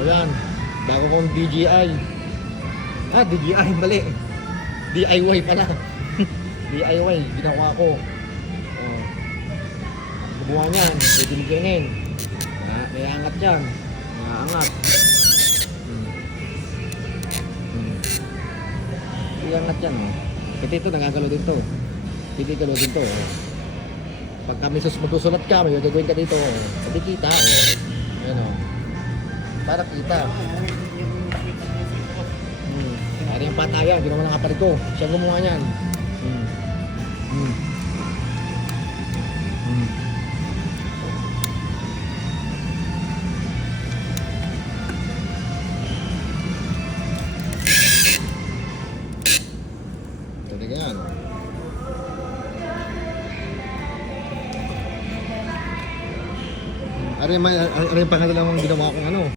O yan. Bago kong DJI. DJI, mali. DIY pala. DIY, ginawa ko. Gumawa niyan, pwede niginin. May angat yan. May angat. May angat yan. Kasi ito, nagagalaw din to. Pwede galaw din to. Pag kami magsusulat ka, may gagawin ka dito. Pwede kita. Ayan o. Para kita. Ano yung patayan, ginawa ng kapatid ko. Siya gumawa niyan. Pwede ka yan. Ano yung pangalan ng ginawa kong ano?